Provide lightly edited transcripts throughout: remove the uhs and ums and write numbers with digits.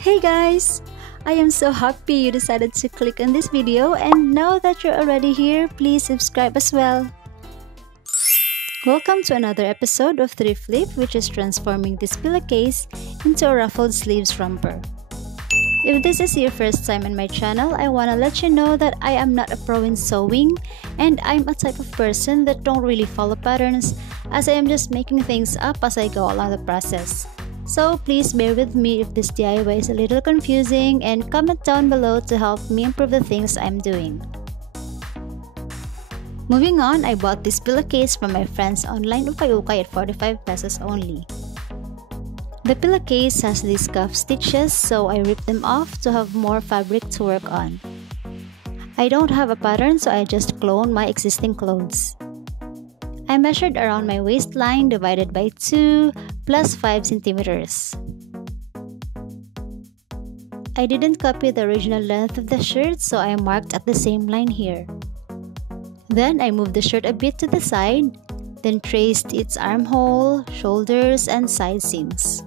Hey guys! I am so happy you decided to click on this video, and now that you're already here, please subscribe as well. Welcome to another episode of Thrift, which is transforming this pillowcase into a ruffled sleeves romper. If this is your first time in my channel, I want to let you know that I am not a pro in sewing, and I'm a type of person that don't really follow patterns, as I am just making things up as I go along the process. So please bear with me if this DIY is a little confusing, and comment down below to help me improve the things I'm doing. Moving on, I bought this pillowcase from my friends online ukay-ukay at 45 pesos only. The pillowcase has these cuff stitches, so I ripped them off to have more fabric to work on. I don't have a pattern, so I just cloned my existing clothes. I measured around my waistline divided by 2 plus 5 centimeters. I didn't copy the original length of the shirt, so I marked at the same line here. Then I moved the shirt a bit to the side, then traced its armhole, shoulders, and side seams.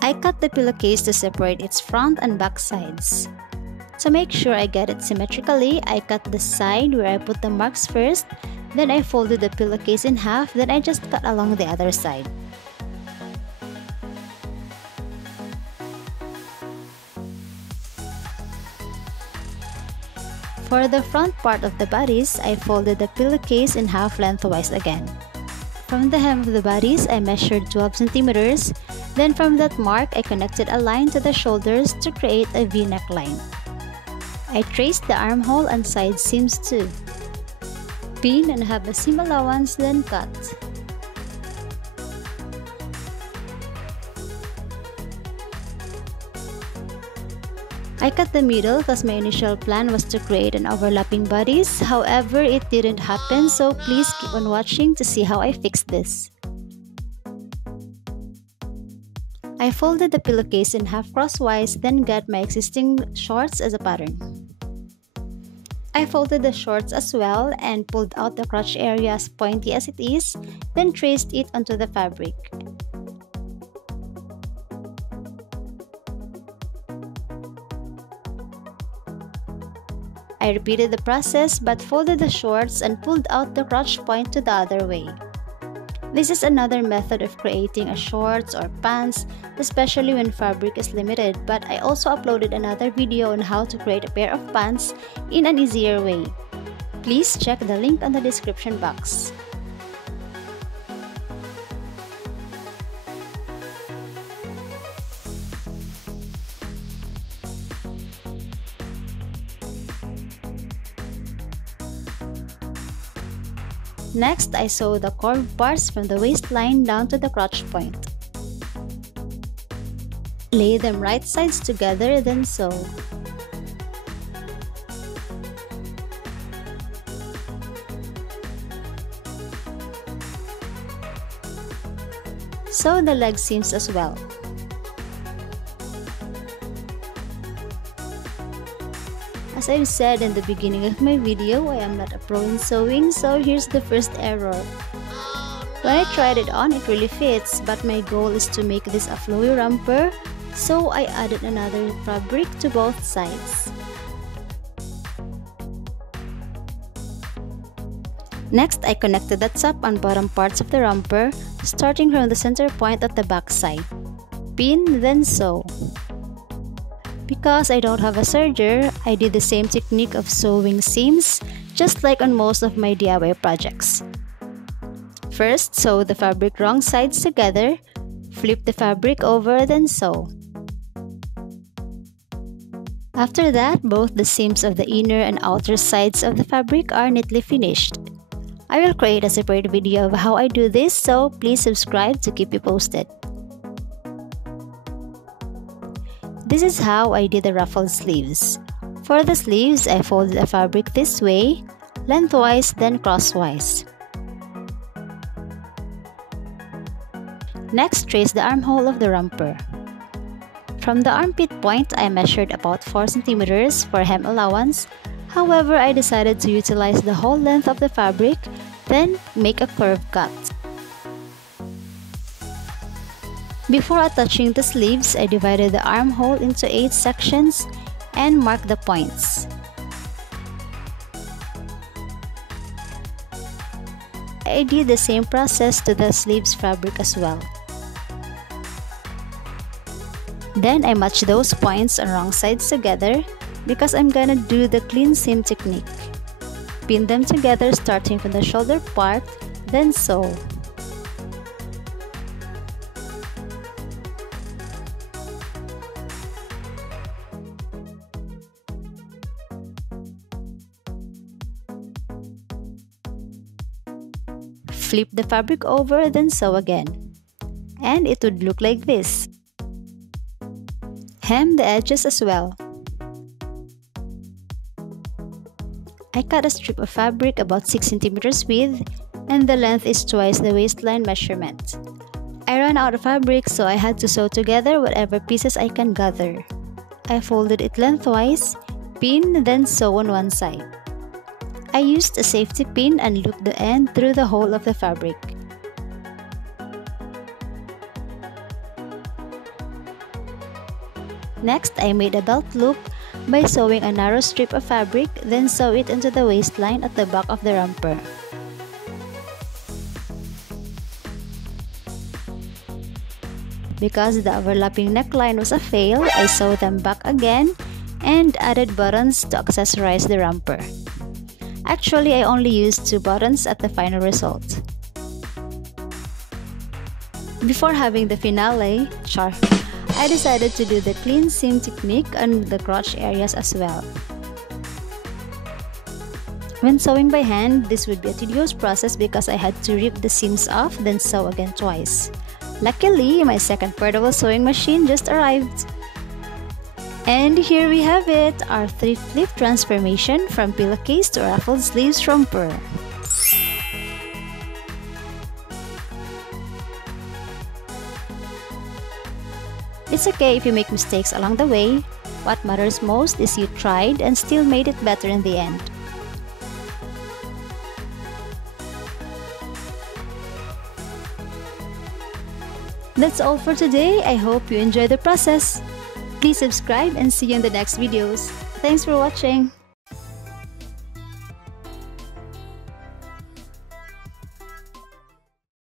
I cut the pillowcase to separate its front and back sides. To make sure I get it symmetrically, I cut the side where I put the marks first, then I folded the pillowcase in half, then I just cut along the other side. For the front part of the bodice, I folded the pillowcase in half lengthwise again. From the hem of the bodice, I measured 12 centimeters. Then from that mark, I connected a line to the shoulders to create a V-neck line. I traced the armhole and side seams too. Pin and have a seam allowance, then cut. I cut the middle because my initial plan was to create an overlapping bodice. However, it didn't happen, so please keep on watching to see how I fixed this. I folded the pillowcase in half crosswise, then got my existing shorts as a pattern. I folded the shorts as well and pulled out the crotch area as pointy as it is, then traced it onto the fabric. I repeated the process but folded the shorts and pulled out the crotch point to the other way. This is another method of creating a shorts or pants, especially when fabric is limited, but I also uploaded another video on how to create a pair of pants in an easier way. Please check the link on the description box. Next, I sew the curved parts from the waistline down to the crotch point. Lay them right sides together, then sew. Sew the leg seams as well. As I've said in the beginning of my video, I am not a pro in sewing, so here's the first error. When I tried it on, it really fits, but my goal is to make this a flowy romper, so I added another fabric to both sides. Next, I connected the top and bottom parts of the romper, starting from the center point of the back side. Pin, then sew. Because I don't have a serger, I did the same technique of sewing seams, just like on most of my DIY projects. First, sew the fabric wrong sides together, flip the fabric over, then sew. After that, both the seams of the inner and outer sides of the fabric are neatly finished. I will create a separate video of how I do this, so please subscribe to keep you posted. This is how I did the ruffled sleeves. For the sleeves, I folded the fabric this way, lengthwise, then crosswise. Next, trace the armhole of the romper. From the armpit point, I measured about 4 centimeters for hem allowance. However, I decided to utilize the whole length of the fabric Then, make a curve cut. Before attaching the sleeves, I divided the armhole into 8 sections and marked the points. I did the same process to the sleeves fabric as well. Then I match those points on wrong sides together because I'm gonna do the clean seam technique. Pin them together starting from the shoulder part, then sew. Flip the fabric over, then sew again. And it would look like this. Hem the edges as well. I cut a strip of fabric about 6 cm width, and the length is twice the waistline measurement. I ran out of fabric, so I had to sew together whatever pieces I can gather. I folded it lengthwise, pin, then sew on one side. I used a safety pin and looped the end through the hole of the fabric. Next, I made a belt loop by sewing a narrow strip of fabric, then sew it into the waistline at the back of the romper. Because the overlapping neckline was a fail, I sewed them back again and added buttons to accessorize the romper. Actually, I only used 2 buttons at the final result. Before having the finale, I decided to do the clean seam technique on the crotch areas as well. When sewing by hand, this would be a tedious process because I had to rip the seams off, then sew again twice. Luckily, my second portable sewing machine just arrived. And here we have it, our thrift flip transformation from pillowcase to ruffled sleeves romper. It's okay if you make mistakes along the way. What matters most is you tried and still made it better in the end. That's all for today. I hope you enjoy the process. Please subscribe and see you in the next videos. Thanks for watching.